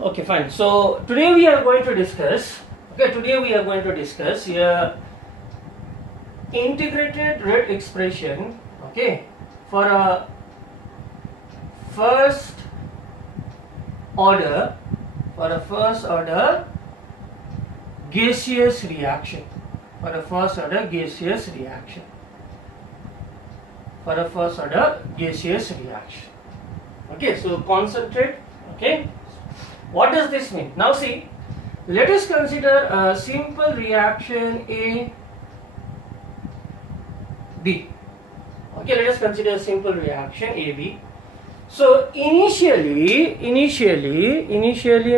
Okay, fine. So today we are going to discuss. Okay, today we are going to discuss here integrated rate expression. Okay, for a first order, gaseous reaction. For a first order gaseous reaction. Okay, so concentrate. Okay. What does this mean? Now see, let us consider a simple reaction A, B. Okay, let us consider a simple reaction A, B. So initially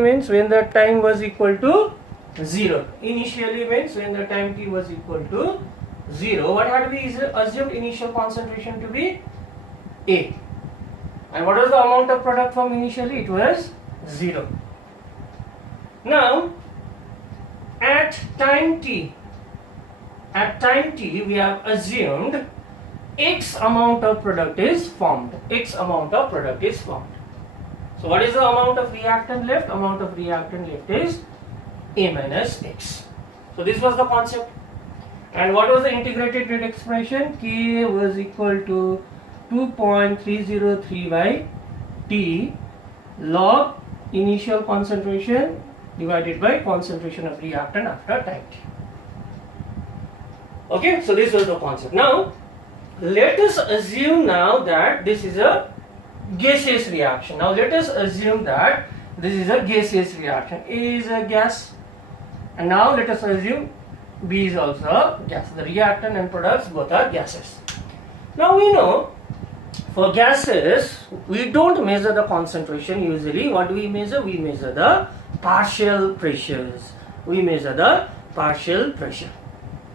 means when the time was equal to 0. Initially means when the time t was equal to 0. What had we assumed initial concentration to be A? And what was the amount of product from initially? It was 0. Now, at time t, we have assumed X amount of product is formed. So, what is the amount of reactant left? Amount of reactant left is A minus X. So, this was the concept. And what was the integrated rate expression? K was equal to 2.303 by T log initial concentration divided by concentration of reactant after time t. Okay, so this was the concept. Now, let us assume now that this is a gaseous reaction. Now, let us assume that this is a gaseous reaction. A is a gas, and now let us assume B is also a gas. The reactant and products both are gases. Now, we know for gases, we don't measure the concentration usually. What do we measure? We measure the partial pressures.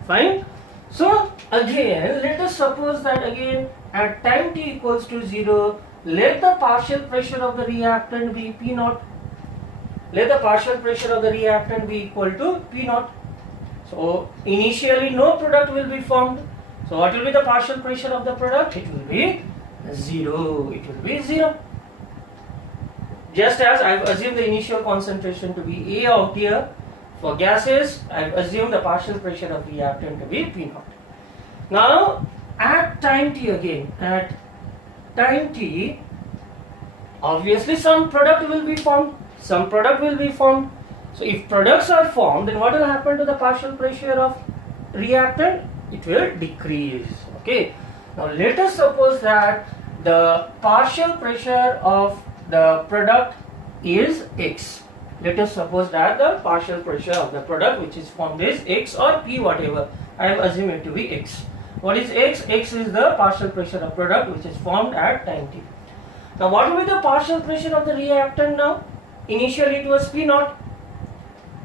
Fine. So again, let us suppose that again at time t equals to 0, let the partial pressure of the reactant be P naught. Let the partial pressure of the reactant be equal to P naught. So initially no product will be formed. So what will be the partial pressure of the product? It will be 0. Just as I have assumed the initial concentration to be A out here, for gases I have assumed the partial pressure of reactant to be P naught. Now at time t again, obviously some product will be formed. So if products are formed, then what will happen to the partial pressure of reactant? It will decrease. Okay. Now let us suppose that the partial pressure of the product is X. Let us suppose that the partial pressure of the product which is formed is X or P, whatever. I have assumed it to be X. What is X? X is the partial pressure of product which is formed at time t. Now what will be the partial pressure of the reactant now? Initially it was P naught.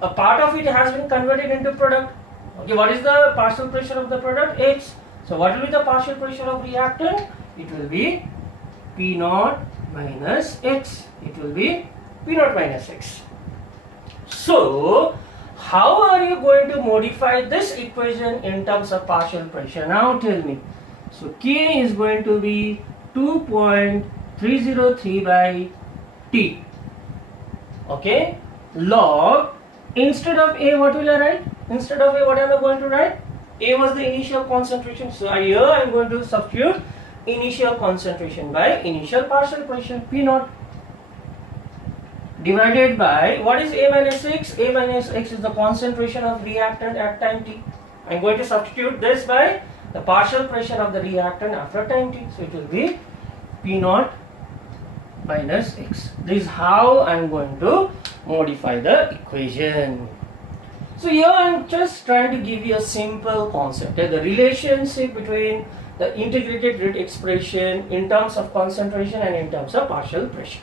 A part of it has been converted into product. Okay, what is the partial pressure of the product? X. So what will be the partial pressure of reactant? It will be P naught minus X. So how are you going to modify this equation in terms of partial pressure? Now tell me. So K is going to be 2.303 by T. Okay, log, instead of A, what will I write? Instead of A, what am I going to write? A was the initial concentration. So here I am going to substitute initial concentration by initial partial pressure P naught divided by what is A minus X? A minus X is the concentration of reactant at time t. I am going to substitute this by the partial pressure of the reactant after time t. So it will be P naught minus X. This is how I am going to modify the equation. So here I am just trying to give you a simple concept, the relationship between the integrated rate expression in terms of concentration and in terms of partial pressure.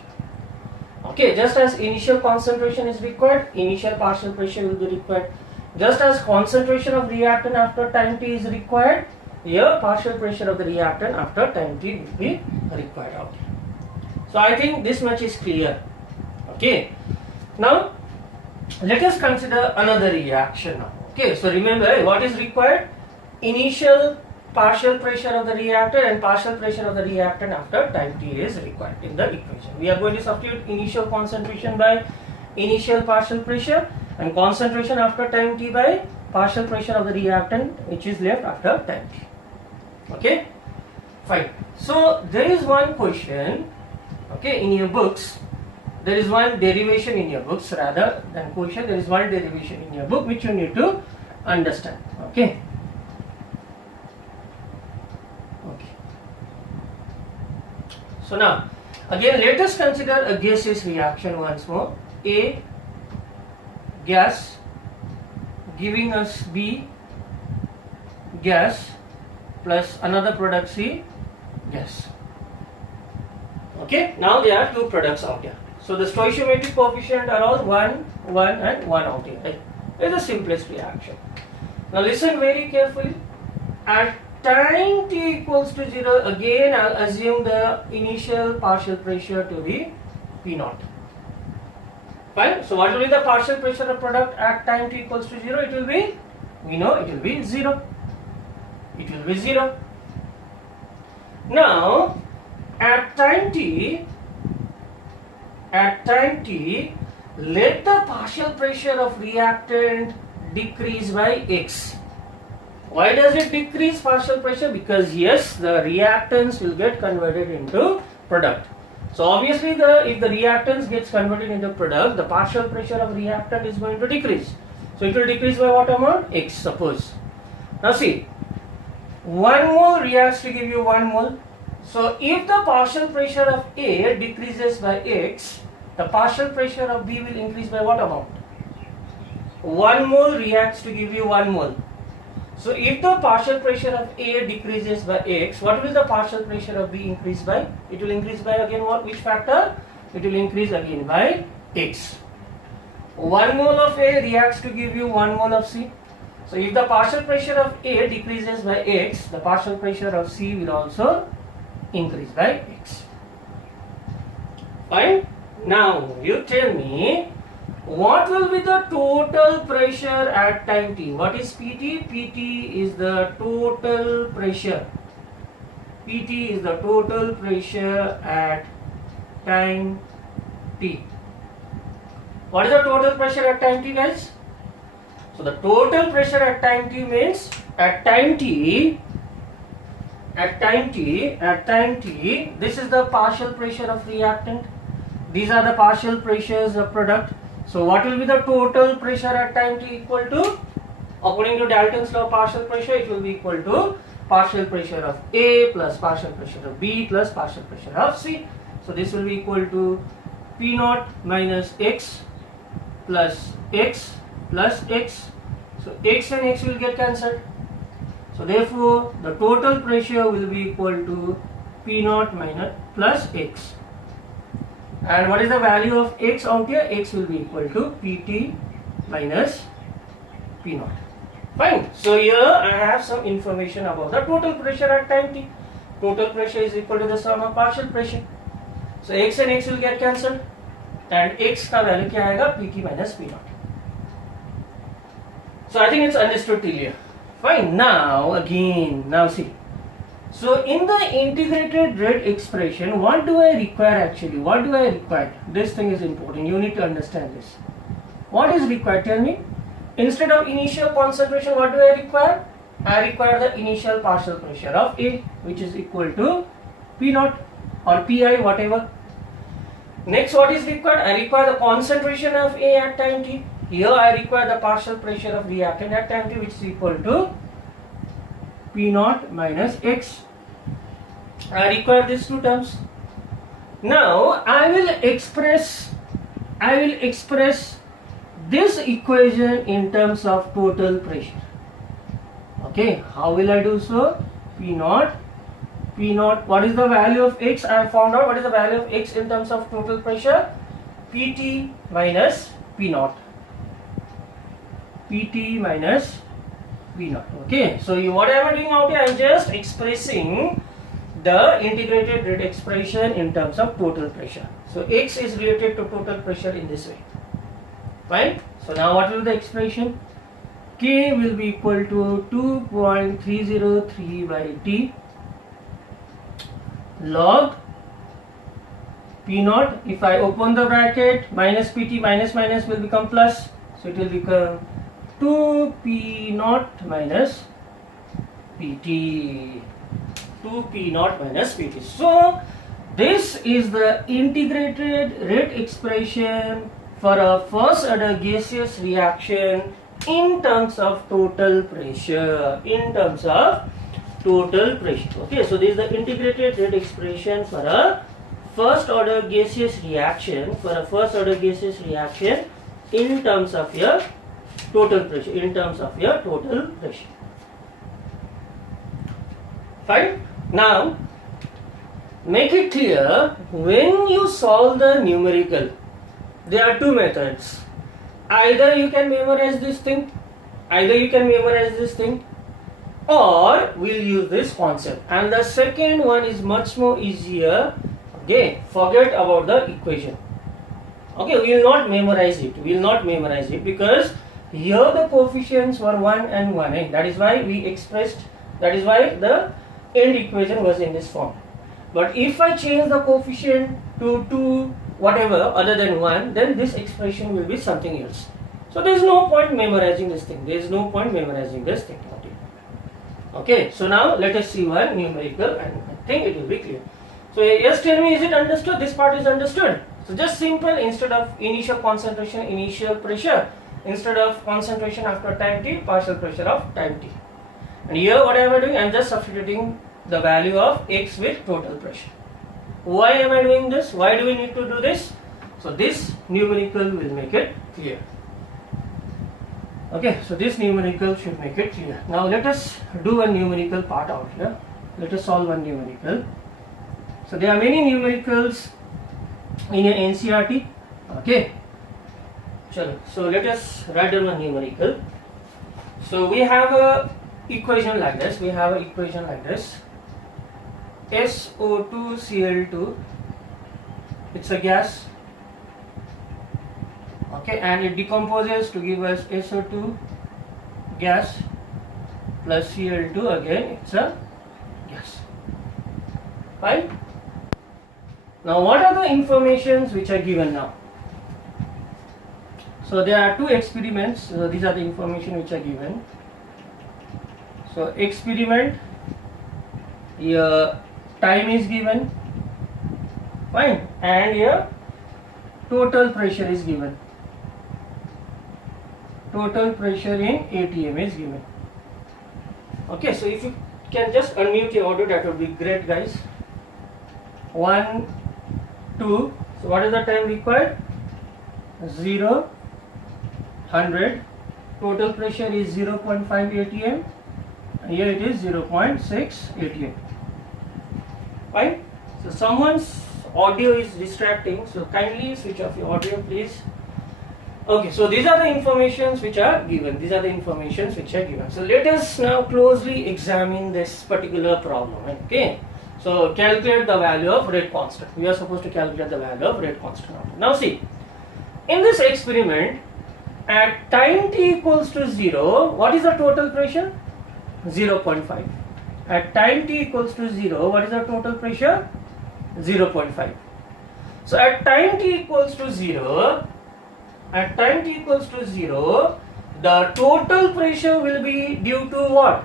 Okay, just as initial concentration is required, initial partial pressure will be required. Just as concentration of reactant after time t is required, here partial pressure of the reactant after time t will be required out here. So I think this much is clear. Okay, now let us consider another reaction now. Okay, so remember what is required? Initial partial pressure of the reactor and partial pressure of the reactant after time t is required in the equation. We are going to substitute initial concentration by initial partial pressure and concentration after time t by partial pressure of the reactant which is left after time t. Okay, fine. So there is one question, okay, in your books. There is one derivation in your books rather than question. There is one derivation in your book which you need to understand. Okay. Okay. So now again let us consider a gaseous reaction once more. A gas giving us B gas plus another product C gas. Okay, now there are two products out here. So the stoichiometric coefficient are all 1, 1 and 1 out here. Right? It's the simplest reaction. Now listen very carefully. At time t equals to 0, again I'll assume the initial partial pressure to be P naught. Fine. So what will be the partial pressure of product at time t equals to 0? It will be, we know it will be 0. It will be 0. Now at time t, let the partial pressure of reactant decrease by x. Why does it decrease partial pressure? Because yes, the reactants will get converted into product. So obviously if the reactants gets converted into product, the partial pressure of reactant is going to decrease. So it will decrease by what amount? X, suppose. Now see, 1 mole reacts to give you 1 mole. So if the partial pressure of A decreases by x, the partial pressure of B will increase by what amount? 1 mole reacts to give you 1 mole. So if the partial pressure of A decreases by x, what will the partial pressure of B increase by? It will increase by again what? Which factor? It will increase again by x. 1 mole of A reacts to give you 1 mole of C. So if the partial pressure of A decreases by x, the partial pressure of C will also increase by x. Fine. Now you tell me, what will be the total pressure at time t? What is PT? PT is the total pressure. PT is the total pressure at time t. What is the total pressure at time t, guys? So the total pressure at time t means at time t, this is the partial pressure of reactant. These are the partial pressures of product. So what will be the total pressure at time t equal to? According to Dalton's law of partial pressure, it will be equal to partial pressure of A plus partial pressure of B plus partial pressure of C. So this will be equal to P naught minus X plus X plus X. So X and X will get cancelled. So therefore the total pressure will be equal to P naught minus plus X. And what is the value of X out here? X will be equal to PT minus P naught. Fine. So here I have some information about the total pressure at time t. Total pressure is equal to the sum of partial pressure. So X and X will get cancelled. And X का value क्या आएगा? PT minus P naught. So I think it's understood till here. Fine. Now see. So in the integrated rate expression, what do I require actually? What do I require? This thing is important. You need to understand this. What is required? Tell me. Instead of initial concentration, what do I require? I require the initial partial pressure of A, which is equal to P naught or Pi, whatever. Next, what is required? I require the concentration of A at time t. Here I require the partial pressure of reactant at time t, which is equal to P naught minus X. I require these two terms. Now I will express this equation in terms of total pressure. Okay, how will I do so? P naught. What is the value of X? I have found out what is the value of X in terms of total pressure. PT minus P naught. PT minus P naught. Okay, so what am I doing out here? I am just expressing the integrated rate expression in terms of total pressure. So X is related to total pressure in this way. Fine. So now what will be the expression? K will be equal to 2.303 by T log P naught. If I open the bracket, minus Pt minus minus will become plus. So it will become 2 P naught minus Pt. 2 P naught minus Pt. So this is the integrated rate expression for a first order gaseous reaction in terms of total pressure. In terms of total pressure. Okay, so this is the integrated rate expression for a first order gaseous reaction. For a first order gaseous reaction in terms of your total pressure. In terms of your total pressure. Fine. Now make it clear, when you solve the numerical, there are two methods. Either you can memorize this thing, or we'll use this concept. And the second one is much more easier. Okay, forget about the equation. Okay, we will not memorize it, because here the coefficients were 1 and 1. That is why the end equation was in this form. But if I change the coefficient to 2, whatever other than 1, then this expression will be something else. So there is no point memorizing this thing. Okay, so now let us see one numerical, and I think it will be clear. So yes, tell me, is it understood? This part is understood. So just simple, instead of initial concentration, initial pressure, instead of concentration after time t, partial pressure of time t. And here what I am doing, I am just substituting the value of x with total pressure. Why am I doing this? Why do we need to do this? So this numerical will make it clear. Okay, so this numerical should make it clear. Now let us do a numerical part out here. Let us solve one numerical. So there are many numericals in your NCERT. Okay. So let us write down a numerical. So we have a equation like this. SO2Cl2. It's a gas. Okay, and it decomposes to give us SO2 gas plus Cl2, again it's a gas. Fine. Now what are the informations which are given now? So there are two experiments. These are the information which are given. So experiment, here time is given, fine, and here total pressure is given. Total pressure in ATM is given. Okay, so if you can just unmute your audio, that would be great, guys. 1, 2. So what is the time required? 0, 100. Total pressure is 0.5 atm. And here it is 0.6 atm. Fine. So someone's audio is distracting, so kindly switch off your audio, please. Okay, so these are the informations which are given. So let us now closely examine this particular problem. Okay. So calculate the value of rate constant. We are supposed to calculate the value of rate constant. Now see, in this experiment, at time t equals to 0, what is the total pressure? 0.5. At time t equals to 0, what is the total pressure? 0.5. So at time t equals to 0, the total pressure will be due to what?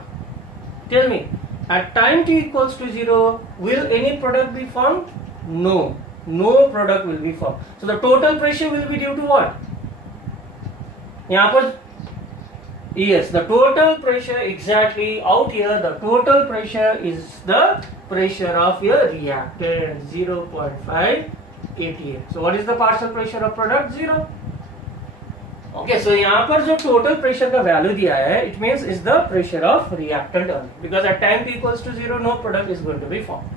Tell me. At time t equals to 0, will any product be formed? No. No product will be formed. So the total pressure will be due to what? Yes, the total pressure, exactly out here, the total pressure is the pressure of your reactant, 0.5 atm. So what is the partial pressure of product? 0. Okay, so यहाँ पर जो total pressure का value दिया है, it means is the pressure of reactant only, because at time t equals to 0, no product is going to be formed.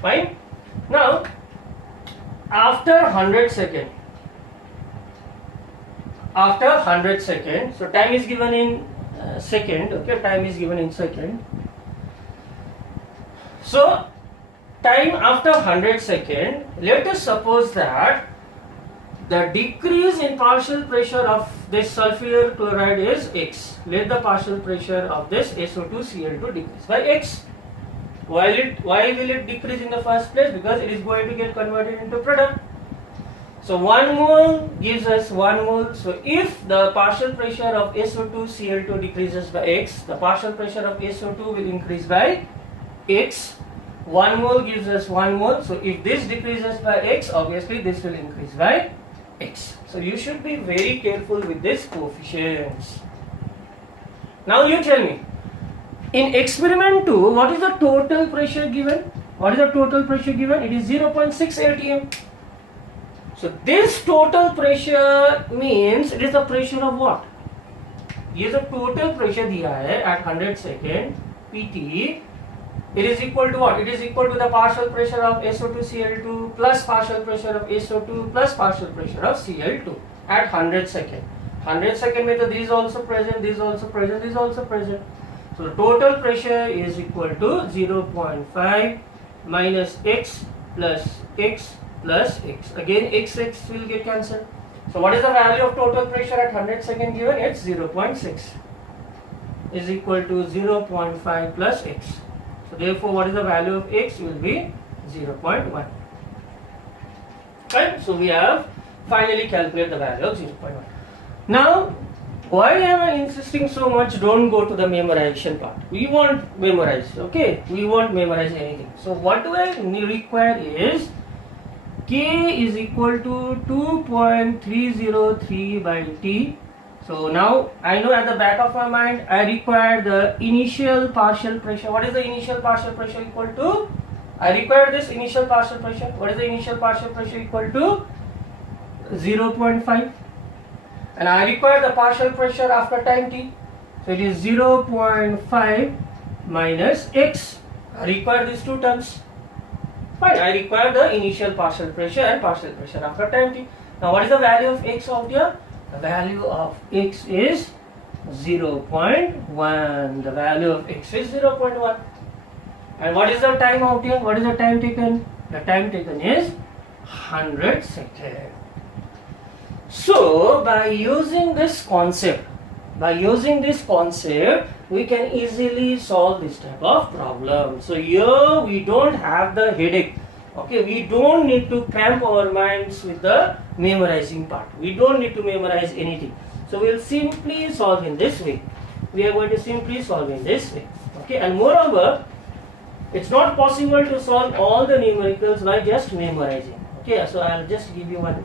Fine. Now, after 100 seconds, so time is given in second. Okay, time is given in second. So time after 100 seconds, let us suppose that the decrease in partial pressure of this sulfur chloride is x. Let the partial pressure of this SO2Cl2 decrease by x. Why will it decrease in the first place? Because it is going to get converted into product. So 1 mole gives us 1 mole. So if the partial pressure of SO2 Cl2 decreases by X, the partial pressure of SO2 will increase by X. 1 mole gives us 1 mole. So if this decreases by X, obviously this will increase by X. So you should be very careful with these coefficients. Now you tell me, in experiment 2, what is the total pressure given? What is the total pressure given? It is 0.6 atm. So this total pressure means it is the pressure of what? ये जो total pressure दिया है at 100 second PT, it is equal to what? It is equal to the partial pressure of SO2 Cl2 plus partial pressure of SO2 plus partial pressure of Cl2 at 100 second. 100 second में तो this is also present, this is also present, this is also present. So the total pressure is equal to 0.5 minus X plus X plus X. Again X will get cancelled. So what is the value of total pressure at 100 second given? It's 0.6 is equal to 0.5 plus X. So therefore what is the value of X? Will be 0.1. Right? So we have finally calculated the value of 0.1. Now why am I insisting so much? Don't go to the memorization part. We won't memorize, okay? We won't memorize anything. So what do I require is K is equal to 2.303 by T. So now I know at the back of my mind I require the initial partial pressure. What is the initial partial pressure equal to? I require this initial partial pressure. What is the initial partial pressure equal to? 0.5. And I require the partial pressure after time t. So it is 0.5 minus X. I require these two terms. Fine, I require the initial partial pressure and partial pressure after time t. Now what is the value of X out here? The value of X is 0.1. The value of X is 0.1. And what is the time out here? What is the time taken? The time taken is 100 seconds. So by using this concept, we can easily solve this type of problem. So here we don't have the headache. Okay, we don't need to cramp our minds with the memorizing part. We don't need to memorize anything. So we'll simply solve in this way. We are going to simply solve in this way. Okay, and moreover, it's not possible to solve all the numericals by just memorizing. Okay, so I'll just give you one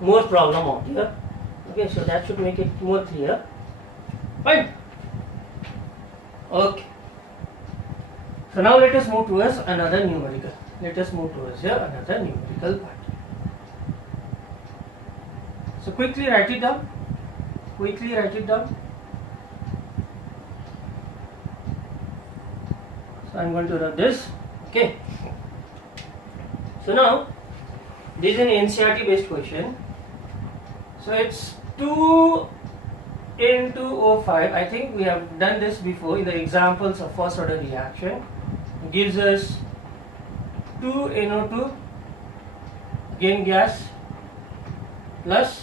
more problem out here. Okay, so that should make it more clear. Fine. Okay. So now let us move towards another numerical. Another numerical part. So quickly write it down. So I'm going to rub this. Okay. So now this is an NCERT based question. So it's 2 into O5. I think we have done this before in the examples of first order reaction. It gives us 2 NO2 again gas plus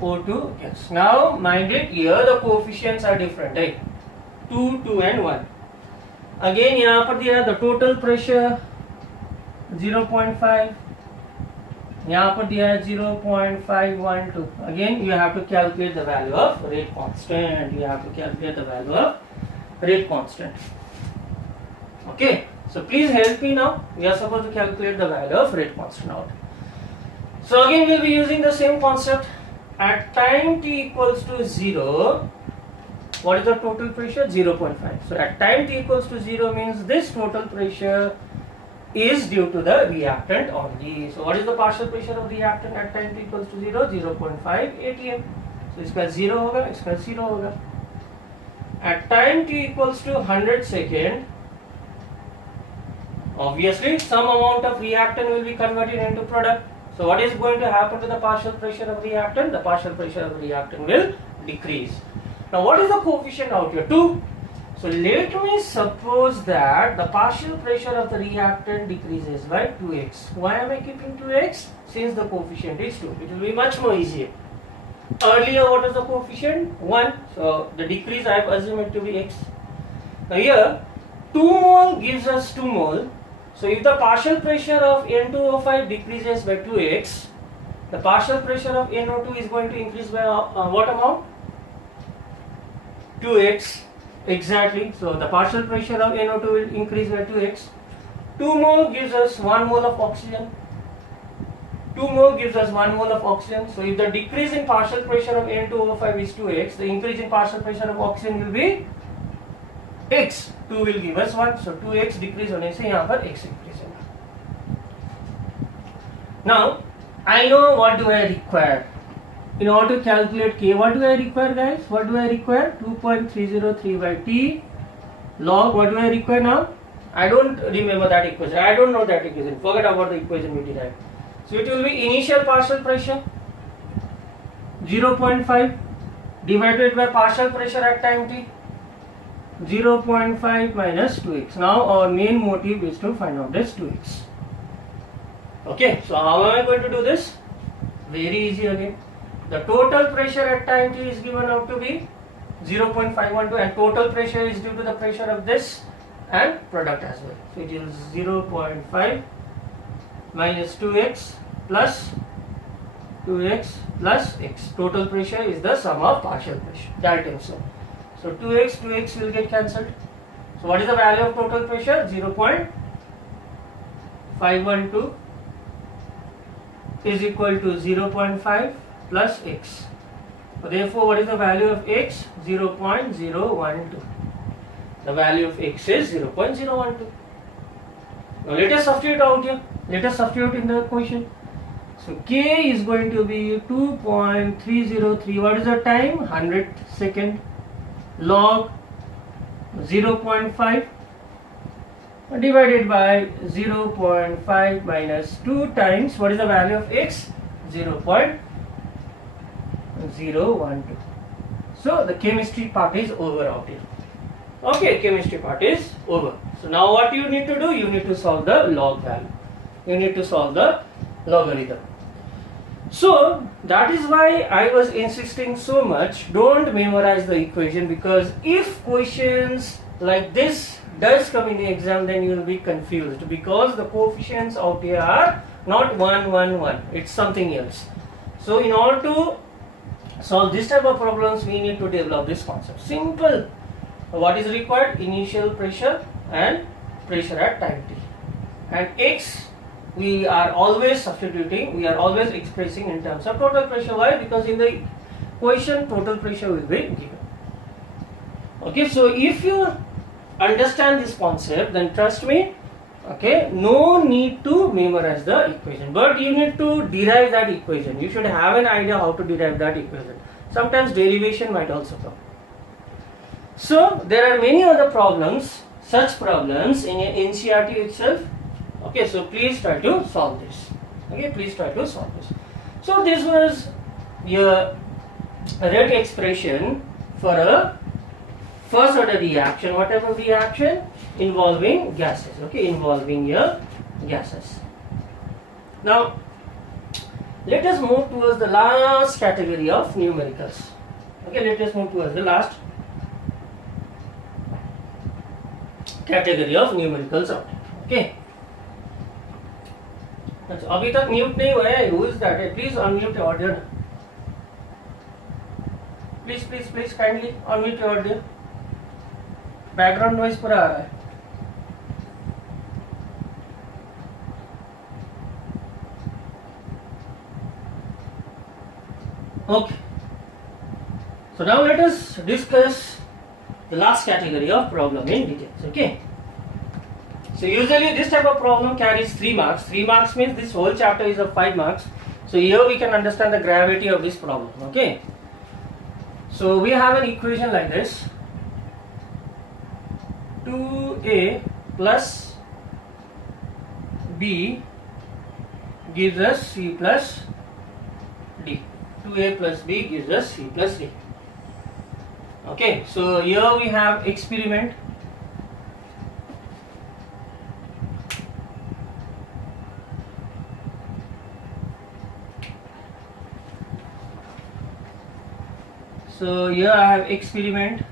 O2 gas. Now mind it, here the coefficients are different, right? 2, 2 and 1. Again यहाँ पर दिया the total pressure 0.5. यहाँ पर दिया है 0.512. Again you have to calculate the value of rate constant. Okay, so please help me now. We are supposed to calculate the value of rate constant out. So again we'll be using the same concept. At time t equals to 0, what is the total pressure? 0.5. So at time t equals to 0 means this total pressure is due to the reactant only. So what is the partial pressure of reactant at time t equals to 0? 0.5 atm. So इसका 0 होगा, इसका 0 होगा. At time t equals to 100 second, obviously some amount of reactant will be converted into product. So what is going to happen to the partial pressure of reactant? The partial pressure of reactant will decrease. Now what is the coefficient out here? 2. So let me suppose that the partial pressure of the reactant decreases by 2x. Why am I keeping 2x? Since the coefficient is 2. It will be much more easier. Earlier what was the coefficient? 1. So the decrease I have assumed it to be x. Now here 2 mole gives us 2 mole. So if the partial pressure of N2O5 decreases by 2x, the partial pressure of NO2 is going to increase by what amount? 2x. Exactly. So the partial pressure of NO2 will increase by 2x. 2 mole gives us 1 mole of oxygen. 2 mole gives us 1 mole of oxygen. So if the decrease in partial pressure of N2O5 is 2x, the increase in partial pressure of oxygen will be x. 2 will give us 1. So 2x decrease होने से यहाँ पर x increase होगा. Now I know what do I require. In order to calculate K, what do I require, guys? What do I require? 2.303 by T log. What do I require now? I don't remember that equation. I don't know that equation. Forget about the equation we derived. So it will be initial partial pressure 0.5 divided by partial pressure at time t 0.5 minus 2x. Now our main motive is to find out this 2x. Okay, so how am I going to do this? Very easy again. The total pressure at time t is given out to be 0.512 and total pressure is due to the pressure of this and product as well. So it is 0.5 minus 2x plus 2x plus x. Total pressure is the sum of partial pressure. That is so. So 2x will get cancelled. So what is the value of total pressure? 0.512 is equal to 0.5 plus x. So therefore, what is the value of x? 0.012. The value of x is 0.012. Now let us substitute out here. Let us substitute in the equation. So K is going to be 2.303. What is the time? 100 second. Log 0.5 divided by 0.5 minus 2 times. What is the value of x? 0.012. So the chemistry part is over out here. Okay, chemistry part is over. So now what you need to do? You need to solve the log value. You need to solve the logarithm. So that is why I was insisting so much, don't memorize the equation, because if questions like this does come in the exam, then you will be confused, because the coefficients out here are not 1, 1, 1. It's something else. So in order to solve this type of problems, we need to develop this concept. Simple. What is required? Initial pressure and pressure at time t. And x we are always substituting, we are always expressing in terms of total pressure. Why? Because in the equation total pressure will be given. Okay, so if you understand this concept, then trust me, okay, no need to memorize the equation, but you need to derive that equation. You should have an idea how to derive that equation. Sometimes derivation might also come. So there are many other problems, such problems in NCERT itself. Okay, so please try to solve this. Okay, please try to solve this. So this was your rate expression for a first order reaction, whatever reaction involving gases. Okay, involving your gases. Now let us move towards the last category of numericals. Okay, let us move towards the last category of numericals. Okay. अच्छा, अभी तक mute नहीं हुआ है. Who is that? Please unmute your audio. Please kindly unmute your audio. Background noise पूरा आ रहा है. Okay. So now let us discuss the last category of problem in details. Okay. So usually this type of problem carries 3 marks. 3 marks means this whole chapter is of 5 marks. So here we can understand the gravity of this problem. Okay. So we have an equation like this. 2a plus b gives us c plus d. 2a plus b gives us c plus d. Okay. So here we have experiment. So here I have experiment.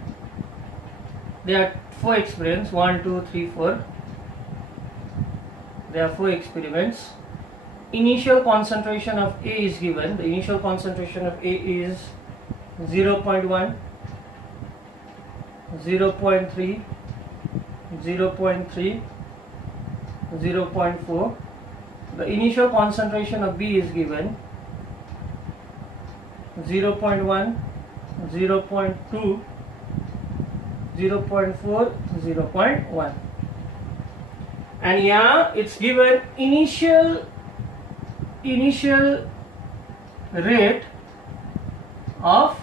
There are 4 experiments, 1, 2, 3, 4. There are 4 experiments. Initial concentration of A is given. The initial concentration of A is 0.1, 0.3, 0.3, 0.4. The initial concentration of B is given 0.1, 0.2, 0.4, 0.1. And yeah, it's given initial rate of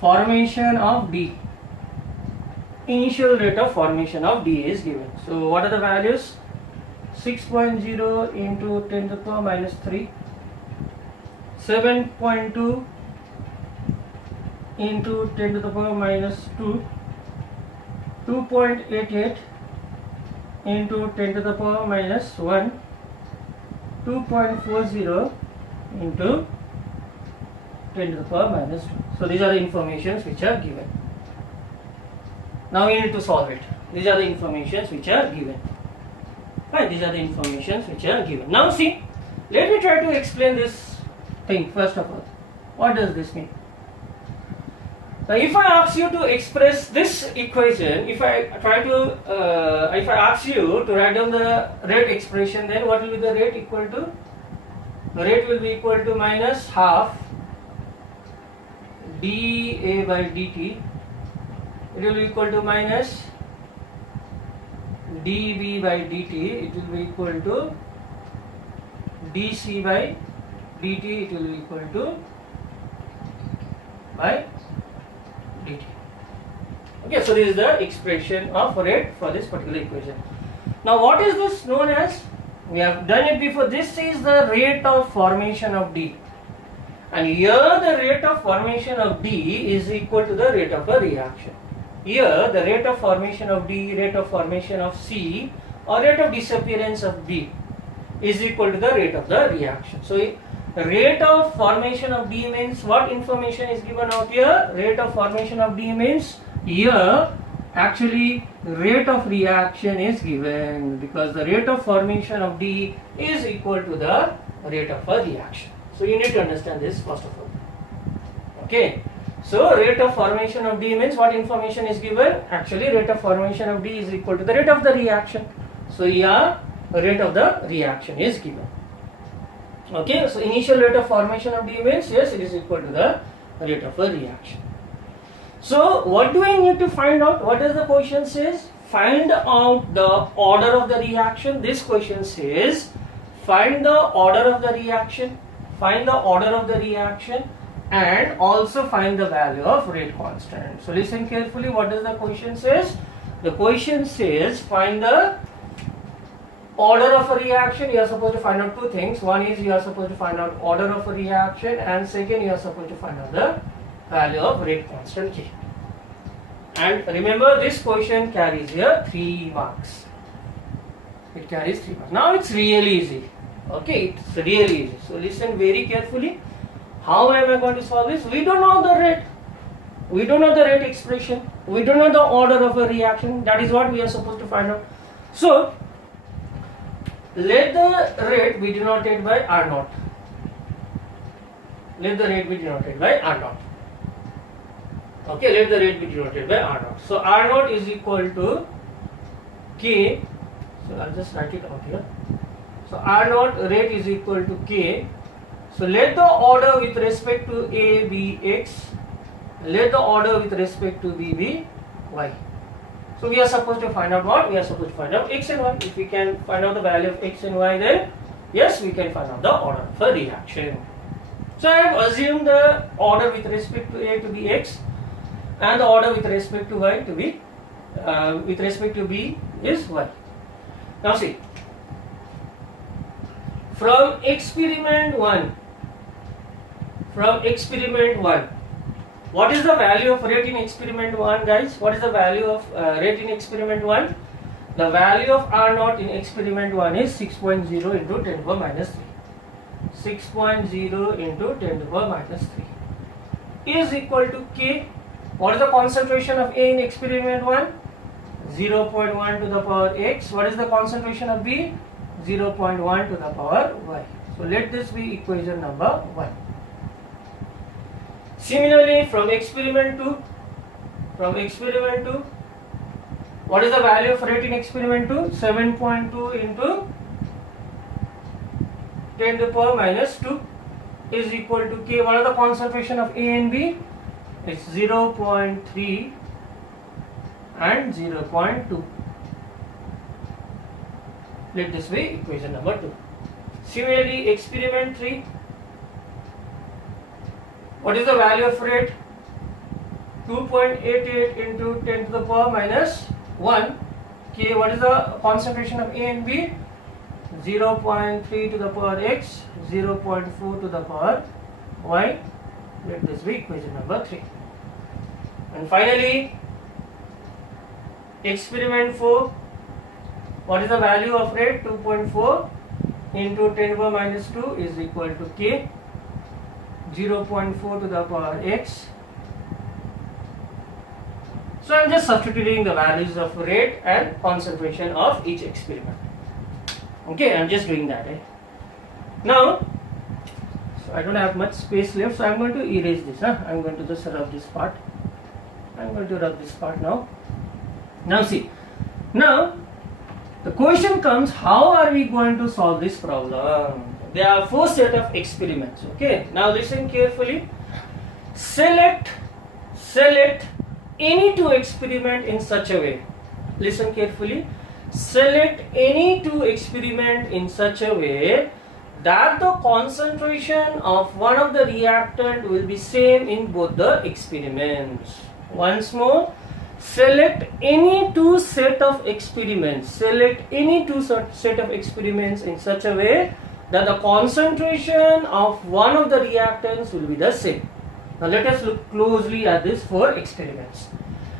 formation of D. Initial rate of formation of D is given. So what are the values? 6.0 into 10 to the power minus 3, 7.2 into 10 to the power minus 2, 2.88 into 10 to the power minus 1, 2.40 into 10 to the power minus 2. So these are the informations which are given. Now we need to solve it. These are the informations which are given. Right, these are the informations which are given. Now see, let me try to explain this thing first of all. What does this mean? Now if I ask you to express this equation, if I ask you to write down the rate expression, then what will be the rate equal to? The rate will be equal to minus half dA by dt. It will be equal to minus dV by dt. It will be equal to dC by dt. It will be equal to by dt. Okay, so this is the expression of rate for this particular equation. Now what is this known as? We have done it before. This is the rate of formation of D, and here the rate of formation of D is equal to the rate of a reaction. Here the rate of formation of D, rate of formation of C, or rate of disappearance of B is equal to the rate of the reaction. So rate of formation of D means what information is given out here? Rate of formation of D means here actually rate of reaction is given, because the rate of formation of D is equal to the rate of a reaction. So you need to understand this first of all. Okay. So rate of formation of D means what information is given? Actually rate of formation of D is equal to the rate of the reaction. So here rate of the reaction is given. Okay, so initial rate of formation of D means yes, it is equal to the rate of a reaction. So what do I need to find out? What does the question says? Find out the order of the reaction. This question says find the order of the reaction, find the order of the reaction, and also find the value of rate constant. So listen carefully, what does the question says? The question says find the order of a reaction. You are supposed to find out two things. One is you are supposed to find out order of a reaction, and second you are supposed to find out the value of rate constant K. And remember, this question carries here 3 marks. It carries 3 marks. Now it's really easy. Okay, it's really easy. So listen very carefully. How am I going to solve this? We don't know the rate. We don't know the rate expression. We don't know the order of a reaction. That is what we are supposed to find out. So let the rate be denoted by R naught. Let the rate be denoted by R naught. Okay, let the rate be denoted by R naught. So R naught is equal to K. So I'll just write it out here. So R naught rate is equal to K. So let the order with respect to A be X. Let the order with respect to B be Y. So we are supposed to find out what? We are supposed to find out X and Y. If we can find out the value of X and Y, then yes, we can find out the order of a reaction. So I have assumed the order with respect to A to be X, and the order with respect to Y to be with respect to B is Y. Now see, from experiment 1, what is the value of rate in experiment 1, guys? What is the value of rate in experiment 1? The value of R naught in experiment 1 is 6.0 into 10 to the power minus 3. 6.0 into 10 to the power minus 3 is equal to K. What is the concentration of A in experiment 1? 0.1 to the power x. What is the concentration of B? 0.1 to the power y. So let this be equation number 1. Similarly, from experiment 2, what is the value of rate in experiment 2? 7.2 into 10 to the power minus 2 is equal to K. What are the concentration of A and B? It's 0.3 and 0.2. Let this be equation number 2. Similarly, experiment 3. What is the value of rate? 2.88 into 10 to the power minus 1. K. What is the concentration of A and B? 0.3 to the power x, 0.4 to the power y. Let this be equation number 3. And finally, experiment 4. What is the value of rate? 2.4 into 10 to the power minus 2 is equal to K, 0.4 to the power x. So I am just substituting the values of rate and concentration of each experiment. Okay, I am just doing that. Now, so I don't have much space left, so I am going to erase this. I am going to just rub this part. I am going to rub this part now. Now see, now the question comes, how are we going to solve this problem? There are 4 set of experiments. Okay, now listen carefully. Select any 2 experiment in such a way. Listen carefully. Select any 2 experiment in such a way that the concentration of one of the reactant will be same in both the experiments. Once more, select any 2 set of experiments. Select any 2 set of experiments in such a way that the concentration of one of the reactants will be the same. Now let us look closely at these 4 experiments.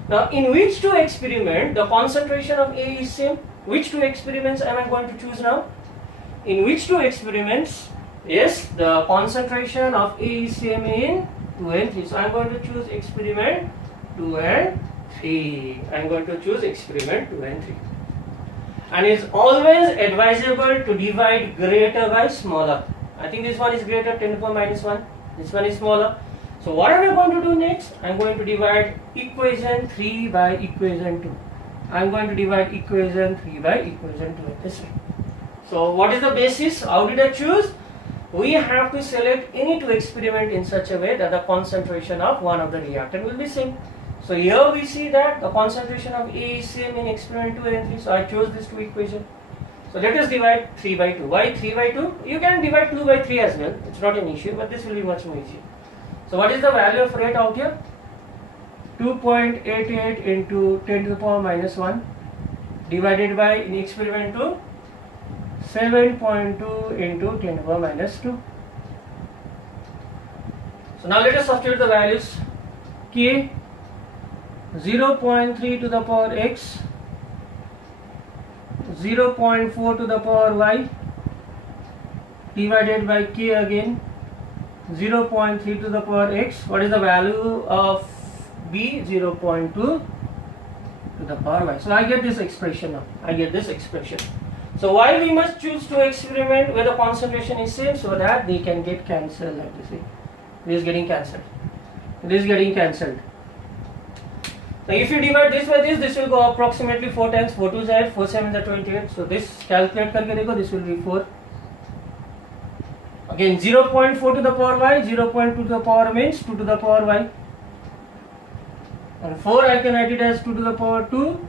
Now in which 2 experiments the concentration of A is same? Which 2 experiments am I going to choose now? In which 2 experiments? Yes, the concentration of A is same in 2 and 3. So I am going to choose experiment 2 and 3. I am going to choose experiment 2 and 3. And it's always advisable to divide greater by smaller. I think this one is greater, 10 to the power minus 1. This one is smaller. So what am I going to do next? I am going to divide equation 3 by equation 2. I am going to divide equation 3 by equation 2 this way. So what is the basis? How did I choose? We have to select any 2 experiment in such a way that the concentration of one of the reactant will be same. So here we see that the concentration of A is same in experiment 2 and 3. So I chose these 2 equations. So let us divide 3 by 2. Why 3 by 2? You can divide 2 by 3 as well. It's not an issue, but this will be much more easier. So what is the value of rate out here? 2.88 into 10 to the power minus 1 divided by, in experiment 2, 7.2 into 10 to the power minus 2. So now let us substitute the values. K, 0.3 to the power x, 0.4 to the power y divided by K again, 0.3 to the power x. What is the value of B? 0.2 to the power y. So I get this expression now. I get this expression. So why we must choose to experiment where the concentration is same, so that they can get cancelled like this. This is getting cancelled. This is getting cancelled. Now if you divide this by this will go approximately 4 times. 4 2s are 4 7s are 28. So this calculate karke dekho, this will be 4. Again 0.4 to the power y, 0.2 to the power means 2 to the power y. And 4 I can write it as 2 to the power 2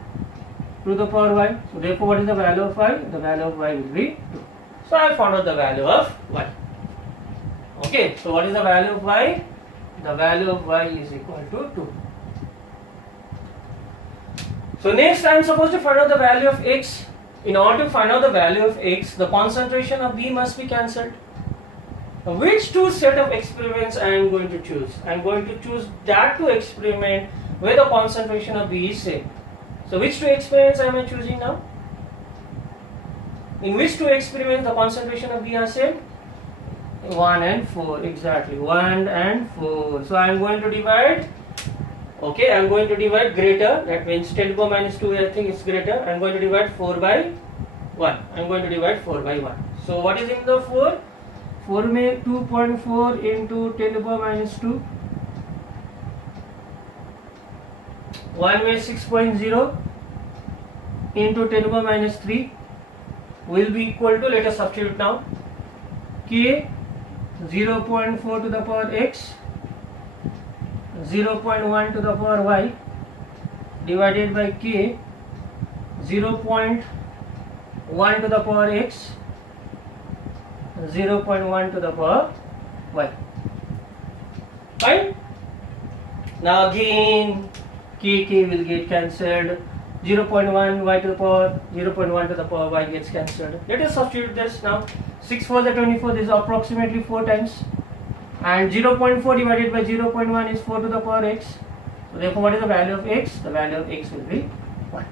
to the power y. So therefore what is the value of y? The value of y will be 2. So I found out the value of y. Okay, so what is the value of y? The value of y is equal to 2. So next I am supposed to find out the value of x. In order to find out the value of x, the concentration of B must be cancelled. Now, which 2 set of experiments I am going to choose? I am going to choose that 2 experiment where the concentration of B is same. So which 2 experiments am I choosing now? In which 2 experiments the concentration of B are same? 1 and 4, exactly, 1 and 4. So I am going to divide Okay, I'm going to divide greater, that means 10 to the power minus 2, I think it's greater. I'm going to divide 4 by 1. I'm going to divide 4 by 1. So what is in the 4? 4 में 2.4 into 10 to the power minus 2. 1 में 6.0 into 10 to the power minus 3 will be equal to, let us substitute now, k 0.4 to the power x 0.1 to the power y divided by k 0.1 to the power x 0.1 to the power y. Fine. Now again k will get cancelled. 0.1 y to the power 0.1 to the power y gets cancelled. Let us substitute this now. 6 4 is 24. This is approximately 4 times. And 0.4 divided by 0.1 is 4 to the power x. So therefore, what is the value of x? The value of x will be 1.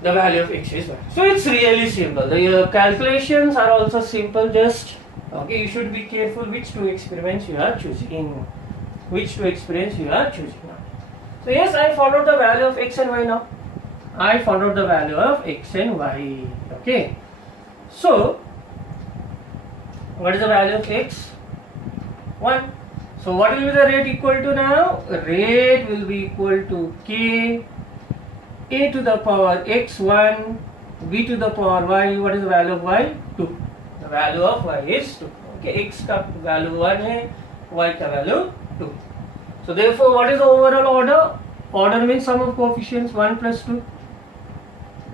The value of x is 1. So it's really simple. The calculations are also simple. Just okay, you should be careful which two experiments you are choosing. Which two experiments you are choosing now. So yes, I found out the value of x and y now. I found out the value of x and y. Okay. So what is the value of x? 1. So what will be the rate equal to now? Rate will be equal to k a to the power x1 b to the power y. What is the value of y? 2. The value of y is 2. Okay, x का value 1 है, y का value 2. So therefore, what is the overall order? Order means sum of coefficients 1 plus 2.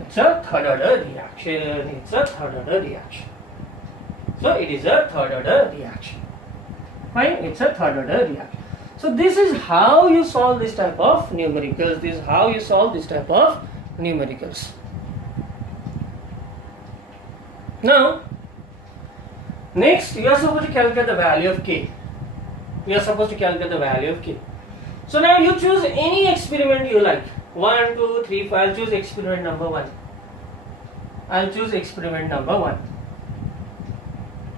It's a third order reaction. It's a third order reaction. So it is a third order reaction. Fine, it's a third order reaction. So this is how you solve this type of numericals. This is how you solve this type of numericals. Now, next you are supposed to calculate the value of k. We are supposed to calculate the value of k. So now you choose any experiment you like. 1, 2, 3, 4. I'll choose experiment number 1. I'll choose experiment number 1.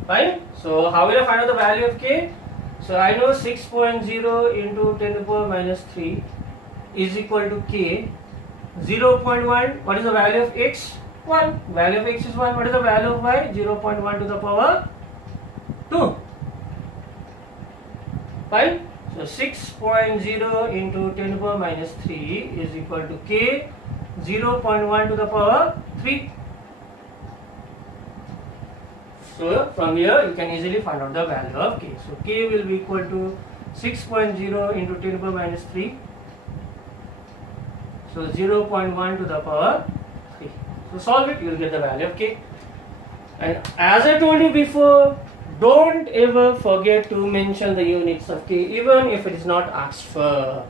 Fine. So how will I find out the value of k? So I know 6.0 into 10 to the power minus 3 is equal to k. 0.1. What is the value of x? 1. Value of x is 1. What is the value of y? 0.1 to the power 2. Fine. So 6.0 into 10 to the power minus 3 is equal to k 0.1 to the power 3. So from here you can easily find out the value of k. So k will be equal to 6.0 into 10 to the power minus 3. So 0.1 to the power 3. So solve it, you will get the value of k. And as I told you before, don't ever forget to mention the units of k, even if it is not asked for.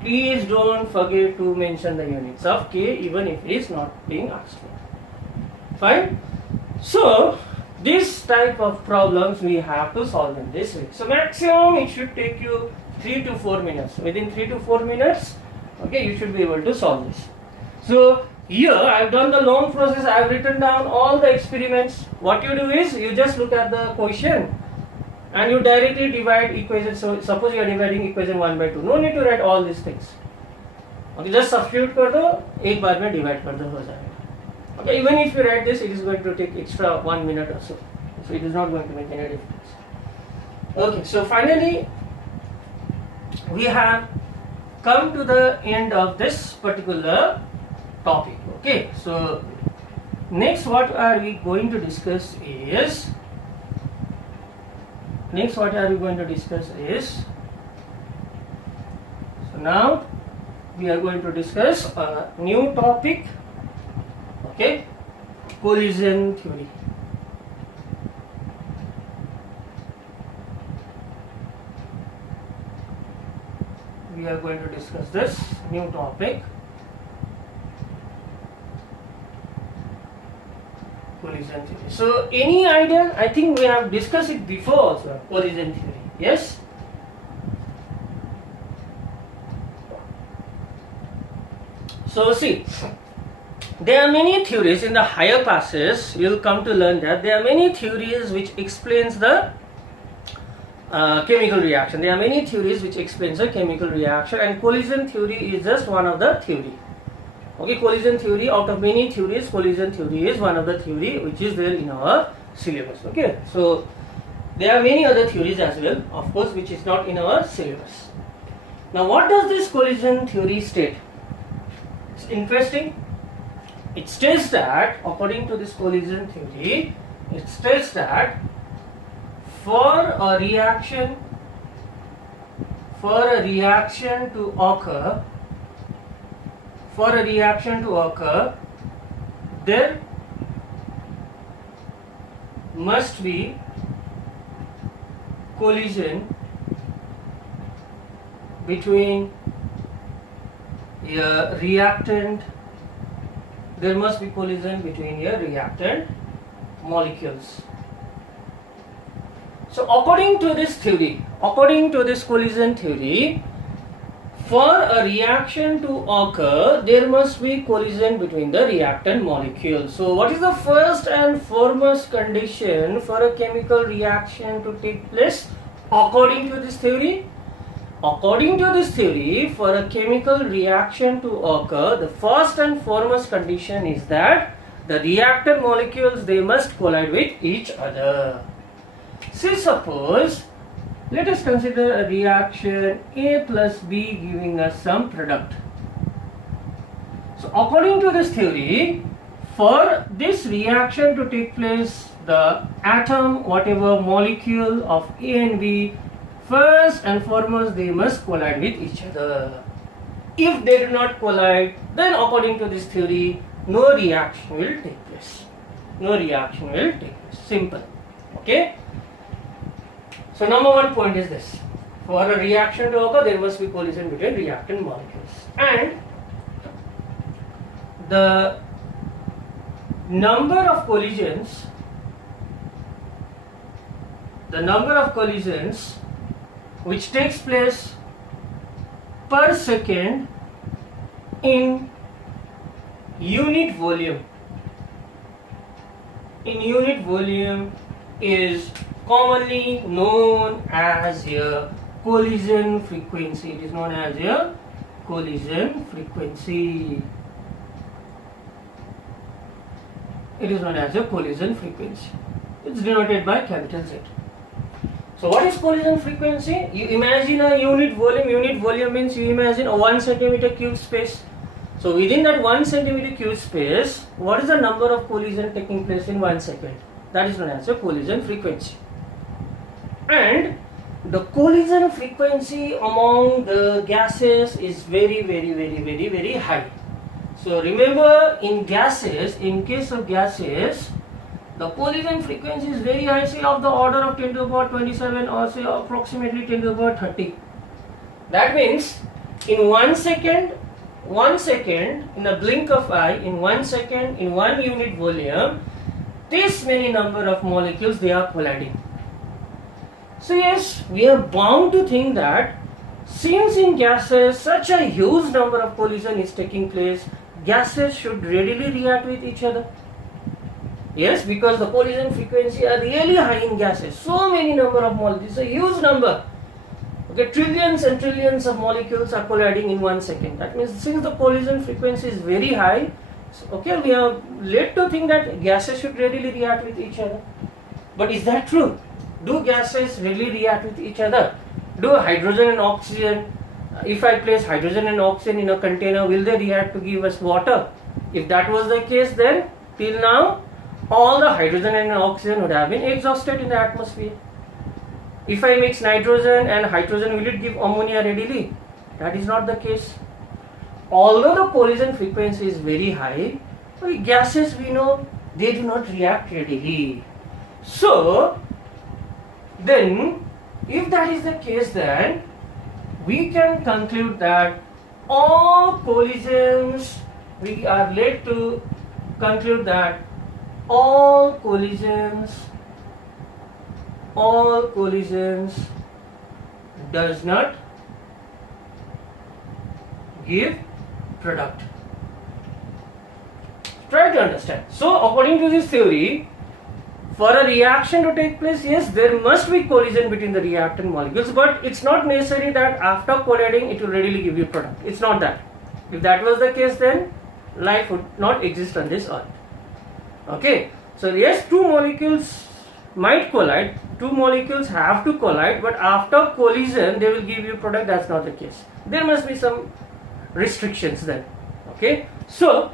Please don't forget to mention the units of k, even if it is not being asked for. Fine. So this type of problems we have to solve in this way. So maximum it should take you 3 to 4 minutes. Within 3 to 4 minutes, okay, you should be able to solve this. So here I have done the long process. I have written down all the experiments. What you do is you just look at the question and you directly divide equation. So suppose you are dividing equation 1 by 2. No need to write all these things. Okay, just substitute कर दो, एक बार में divide कर दो, हो जाएगा. Okay, even if you write this, it is going to take extra 1 minute or so. So it is not going to make any difference. Okay, so finally we have come to the end of this particular topic. Okay, so next what are we going to discuss is, so now we are going to discuss a new topic. Okay, collision theory. We are going to discuss this new topic, collision theory. So any idea? I think we have discussed it before also, collision theory. Yes? So see, there are many theories in the higher classes. You will come to learn that there are many theories which explains the chemical reaction. There are many theories which explains a chemical reaction, and collision theory is just one of the theory. Okay, collision theory, out of many theories, collision theory is one of the theory which is there in our syllabus. Okay, so there are many other theories as well, of course, which is not in our syllabus. Now, what does this collision theory state? It's interesting. It states that, according to this collision theory, it states that for a reaction to occur, there must be collision between a reactant. There must be collision between a reactant molecules. So according to this theory, according to this collision theory, for a reaction to occur, there must be collision between the reactant molecules. So what is the first and foremost condition for a chemical reaction to take place according to this theory? According to this theory, for a chemical reaction to occur, the first and foremost condition is that the reactant molecules, they must collide with each other. Say suppose, let us consider a reaction A plus B giving us some product. So according to this theory, for this reaction to take place, the atom, whatever molecule of A and B, first and foremost they must collide with each other. If they do not collide, then according to this theory, no reaction will take place. No reaction will take place. Simple. Okay. So number one point is this: for a reaction to occur, there must be collision between reactant molecules, and the number of collisions which takes place per second in unit volume is commonly known as a collision frequency. It is known as a collision frequency. It is known as a collision frequency. It's denoted by capital Z. So what is collision frequency? You imagine a unit volume. Unit volume means you imagine a 1 centimeter cube space. So within that 1 centimeter cube space, what is the number of collision taking place in 1 second? That is known as a collision frequency. And the collision frequency among the gases is very high. So remember, in gases, in case of gases, the collision frequency is very high, say of the order of 10 to the power 27, or say approximately 10 to the power 30. That means in 1 second, in a blink of eye, in 1 second, in 1 unit volume, this many number of molecules, they are colliding. So yes, we are bound to think that since in gases such a huge number of collision is taking place, gases should readily react with each other. Yes, because the collision frequency are really high in gases. So many number of molecules, a huge number. Okay, trillions and trillions of molecules are colliding in 1 second. That means since the collision frequency is very high, okay, we are led to think that gases should readily react with each other. But is that true? Do gases really react with each other? Do hydrogen and oxygen, if I place hydrogen and oxygen in a container, will they react to give us water? If that was the case, then till now all the hydrogen and oxygen would have been exhausted in the atmosphere. If I mix nitrogen and hydrogen, will it give ammonia readily? That is not the case. Although the collision frequency is very high, gases, we know, they do not react readily. So then, if that is the case, then we can conclude that all collisions, we are led to conclude that all collisions does not give product. Try to understand. So according to this theory, For a reaction to take place, yes, there must be collision between the reactant molecules, but it's not necessary that after colliding it will readily give you product. It's not that. If that was the case, then life would not exist on this earth. Okay, so yes, two molecules might collide, two molecules have to collide, but after collision they will give you product. That's not the case. There must be some restrictions then. Okay, so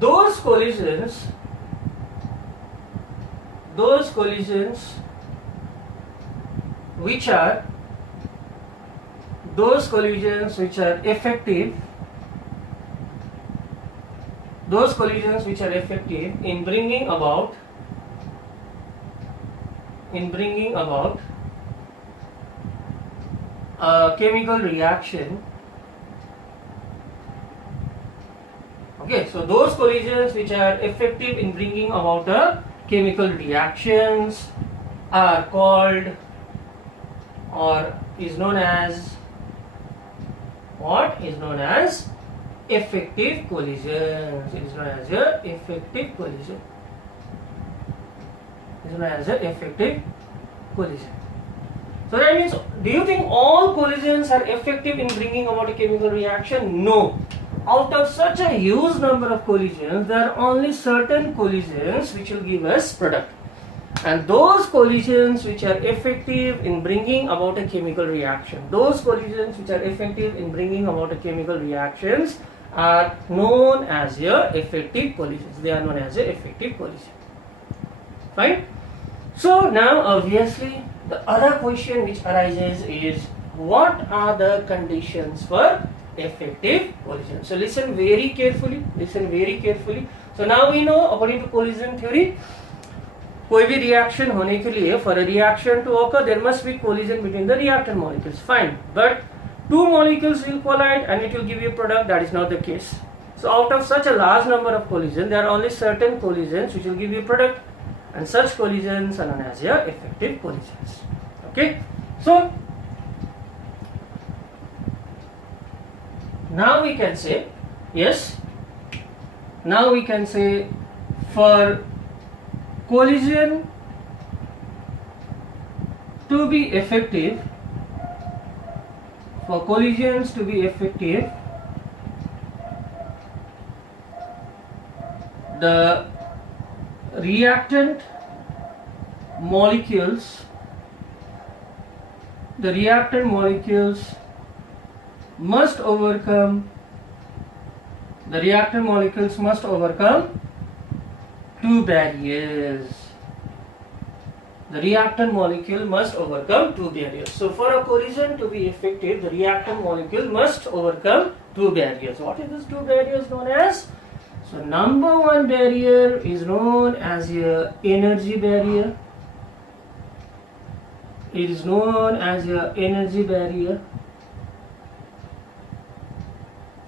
those collisions which are effective, in bringing about a chemical reaction. Okay, so those collisions which are effective in bringing about a chemical reactions are called, or is known as, what is known as effective collisions. It is known as a effective collision. It is known as a effective collision. So that means, do you think all collisions are effective in bringing about a chemical reaction? No. Out of such a huge number of collisions, there are only certain collisions which will give us product. And those collisions which are effective in bringing about a chemical reaction, are known as your effective collisions. They are known as a effective collision. Fine. So now obviously the other question which arises is, what are the conditions for effective collision? So listen very carefully. So now we know, according to collision theory, कोई भी reaction होने के लिए, for a reaction to occur, there must be collision between the reactant molecules. Fine, but two molecules will collide and it will give you a product. That is not the case. So out of such a large number of collisions, there are only certain collisions which will give you a product, and such collisions are known as your effective collisions. Okay, so now we can say, yes, now we can say for collision to be effective, for collisions to be effective, the reactant molecules must overcome two barriers. The reactant molecule must overcome two barriers. So for a collision to be effective, the reactant molecule must overcome two barriers. What is these two barriers known as? So number one barrier is known as your energy barrier. It is known as your energy barrier.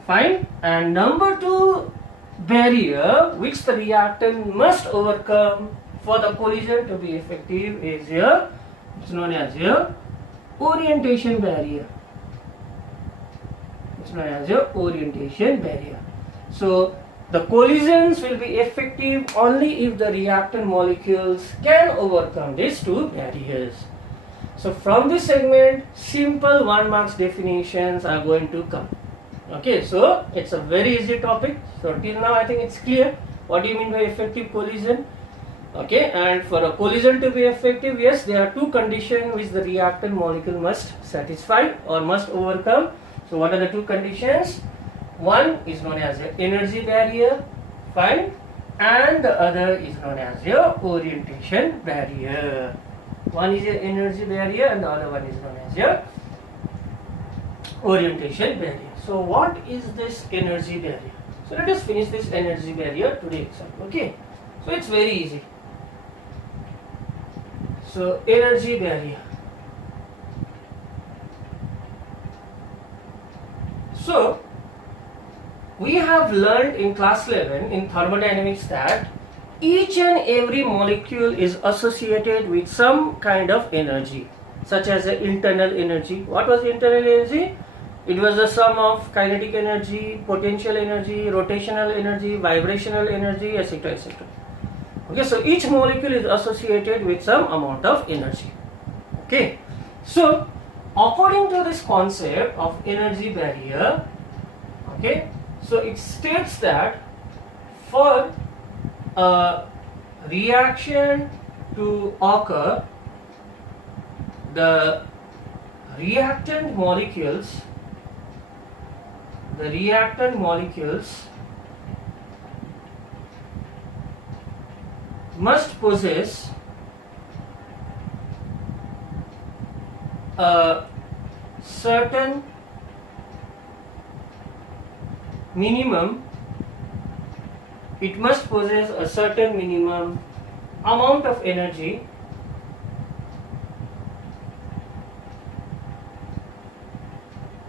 Fine. And number two barrier which the reactant must overcome for the collision to be effective is your, it's known as your orientation barrier. It's known as your orientation barrier. So the collisions will be effective only if the reactant molecules can overcome these two barriers. So from this segment, simple 1 marks definitions are going to come. Okay, so it's a very easy topic. So till now I think it's clear. What do you mean by effective collision? Okay, and for a collision to be effective, yes, there are two conditions which the reactant molecule must satisfy or must overcome. So what are the two conditions? One is known as your energy barrier, fine, and the other is known as your orientation barrier. One is your energy barrier and the other one is known as your orientation barrier. So what is this energy barrier? So let us finish this energy barrier today itself. Okay, so it's very easy. So energy barrier. So we have learned in class 11 in thermodynamics that each and every molecule is associated with some kind of energy, such as the internal energy. What was internal energy? It was the sum of kinetic energy, potential energy, rotational energy, vibrational energy, etc., etc. Okay, so each molecule is associated with some amount of energy. Okay, so according to this concept of energy barrier, okay, so it states that for a reaction to occur, the reactant molecules must possess a certain minimum, amount of energy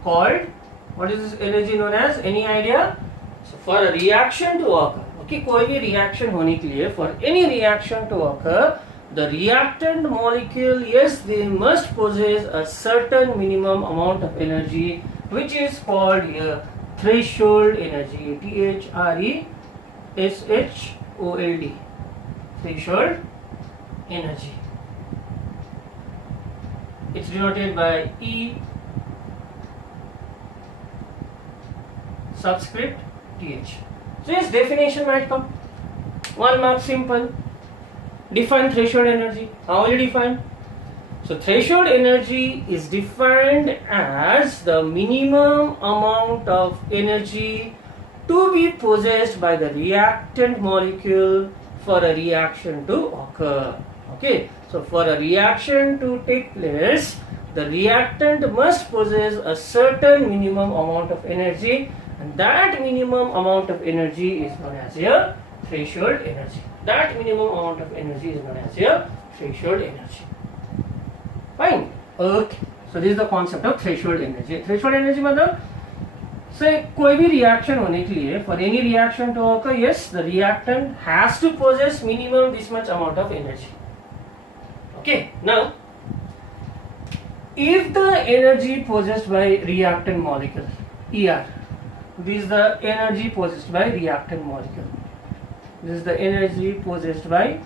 called, what is this energy known as? Any idea? So for a reaction to occur, okay, कोई भी reaction होने के लिए, for any reaction to occur, the reactant molecule, yes, they must possess a certain minimum amount of energy, which is called here threshold energy. threshold, threshold energy. It's denoted by E subscript th. So yes, definition might come. 1 mark, simple. Define threshold energy. How will you define? So threshold energy is defined as the minimum amount of energy to be possessed by the reactant molecule for a reaction to occur. Okay, so for a reaction to take place, the reactant must possess a certain minimum amount of energy, and that minimum amount of energy is known as a threshold energy. That minimum amount of energy is known as a threshold energy. Fine. Okay. So this is the concept of threshold energy. Threshold energy मतलब से कोई भी reaction होने के लिए, for any reaction to occur, yes, the reactant has to possess minimum this much amount of energy. Okay. Now, if the energy possessed by reactant molecule, ER, this is the energy possessed by reactant molecule. This is the energy possessed by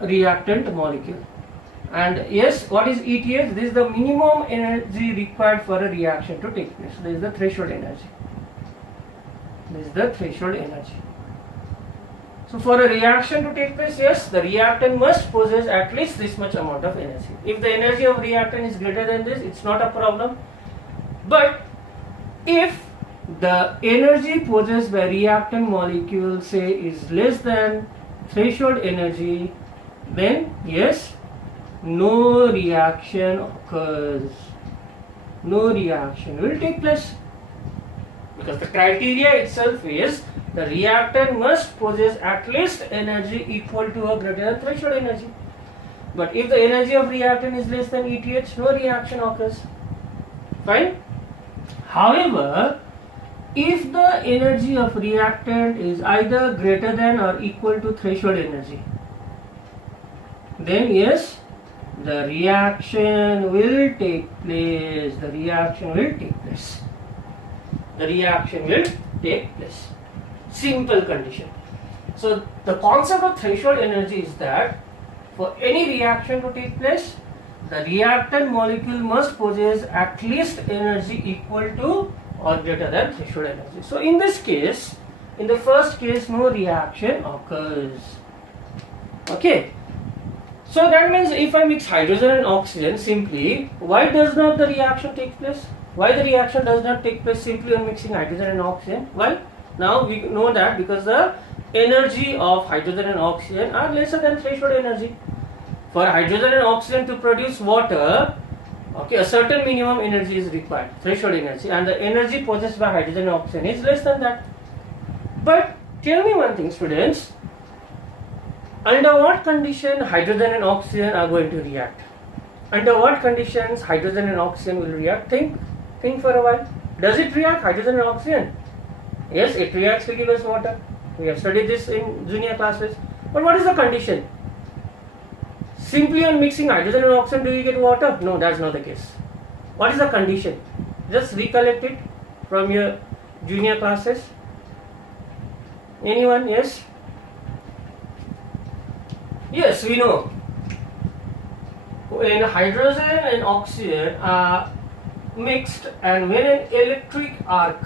reactant molecule. And yes, what is ETH? This is the minimum energy required for a reaction to take place. This is the threshold energy. So for a reaction to take place, yes, the reactant must possess at least this much amount of energy. If the energy of reactant is greater than this, it's not a problem. But if the energy possessed by reactant molecule, say, is less than threshold energy, then yes, no reaction occurs. No reaction will take place. Because the criteria itself is the reactant must possess at least energy equal to or greater than threshold energy. But if the energy of reactant is less than ETH, no reaction occurs. Fine? However, if the energy of reactant is either greater than or equal to threshold energy, then yes, the reaction will take place. Simple condition. So the concept of threshold energy is that for any reaction to take place, the reactant molecule must possess at least energy equal to or greater than threshold energy. So in this case, in the first case, no reaction occurs. Okay. So that means if I mix hydrogen and oxygen simply, why does not the reaction take place? Why the reaction does not take place simply on mixing hydrogen and oxygen? Why? Now we know that because the energy of hydrogen and oxygen are lesser than threshold energy. For hydrogen and oxygen to produce water, okay, a certain minimum energy is required, threshold energy, and the energy possessed by hydrogen and oxygen is less than that. But tell me one thing, students, under what condition hydrogen and oxygen are going to react? Under what conditions hydrogen and oxygen will react? Think for a while. Does it react, hydrogen and oxygen? Yes, it reacts to give us water. We have studied this in junior classes. But what is the condition? Simply on mixing hydrogen and oxygen, do you get water? No, that's not the case. What is the condition? Just recollect it from your junior classes? Anyone? Yes? Yes, we know. When hydrogen and oxygen are mixed, and when an electric arc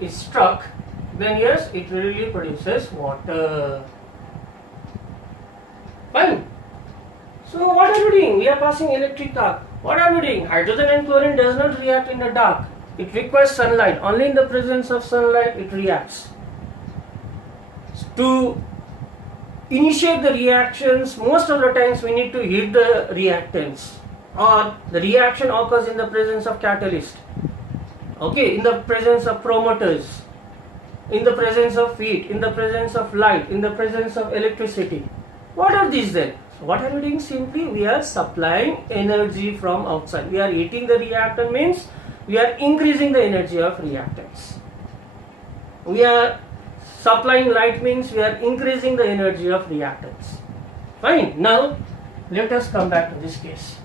is struck, then yes, it really produces water. Fine. So what are we doing? We are passing electric arc. What are we doing? Hydrogen and chlorine does not react in the dark. It requires sunlight. Only in the presence of sunlight it reacts. To initiate the reactions, most of the times we need to heat the reactants, or the reaction occurs in the presence of catalyst. Okay, in the presence of promoters, in the presence of heat, in the presence of light, in the presence of electricity. What are these then? So what are we doing? Simply we are supplying energy from outside. We are heating the reactant, means we are increasing the energy of reactants. We are supplying light, means we are increasing the energy of reactants. Fine. Now let us come back to this case.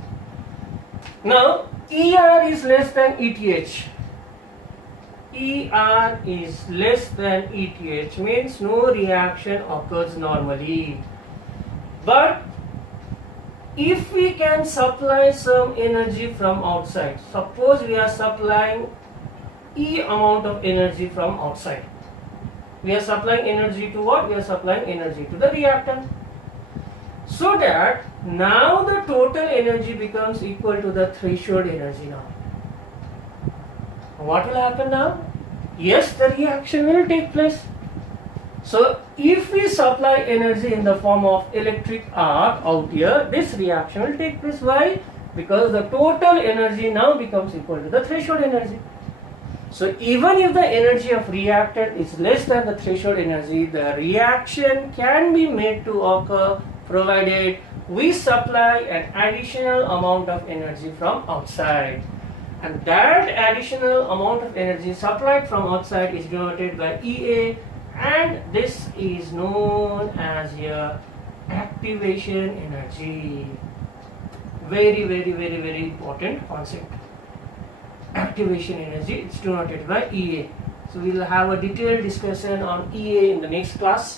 Now ER is less than ETH. ER is less than ETH means no reaction occurs normally. But if we can supply some energy from outside, suppose we are supplying E amount of energy from outside. We are supplying energy to what? We are supplying energy to the reactant. So that now the total energy becomes equal to the threshold energy now. What will happen now? Yes, the reaction will take place. So if we supply energy in the form of electric arc out here, this reaction will take place. Why? Because the total energy now becomes equal to the threshold energy. So even if the energy of reactant is less than the threshold energy, the reaction can be made to occur provided we supply an additional amount of energy from outside. And that additional amount of energy supplied from outside is denoted by EA, and this is known as your activation energy. Very, very, very, very important concept. Activation energy is denoted by EA. So we will have a detailed discussion on EA in the next class.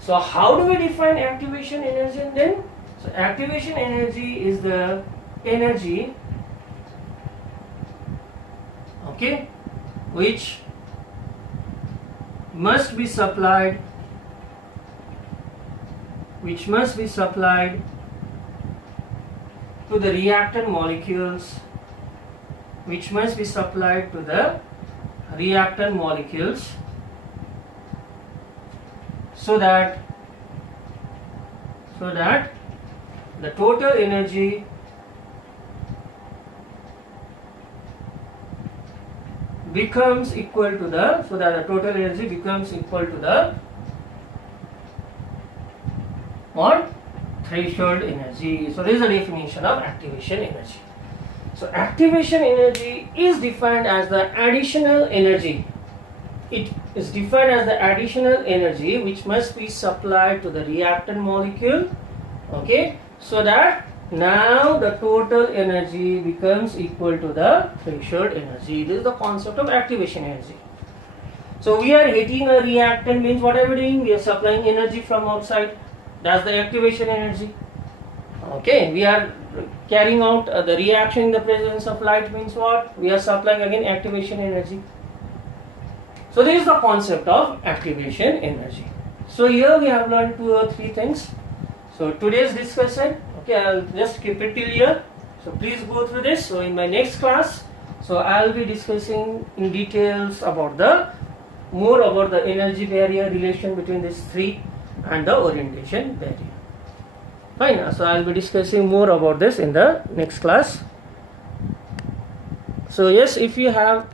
So how do we define activation energy then? So activation energy is the energy, okay, which must be supplied to the reactant molecules, so that the total energy becomes equal to the what? Threshold energy. So this is the definition of activation energy. So activation energy is defined as the additional energy. It is defined as the additional energy which must be supplied to the reactant molecule, okay, so that now the total energy becomes equal to the threshold energy. This is the concept of activation energy. So we are heating a reactant, means what are we doing? We are supplying energy from outside. That's the activation energy. Okay, we are carrying out the reaction in the presence of light, means what? We are supplying again activation energy. So this is the concept of activation energy. So here we have learned 2 or 3 things. So today's discussion, okay, I'll just keep it till here. So please go through this. So in my next class, so I'll be discussing in details about more about the energy barrier relation between these 3 and the orientation barrier. Fine. So I'll be discussing more about this in the next class. So yes, if you have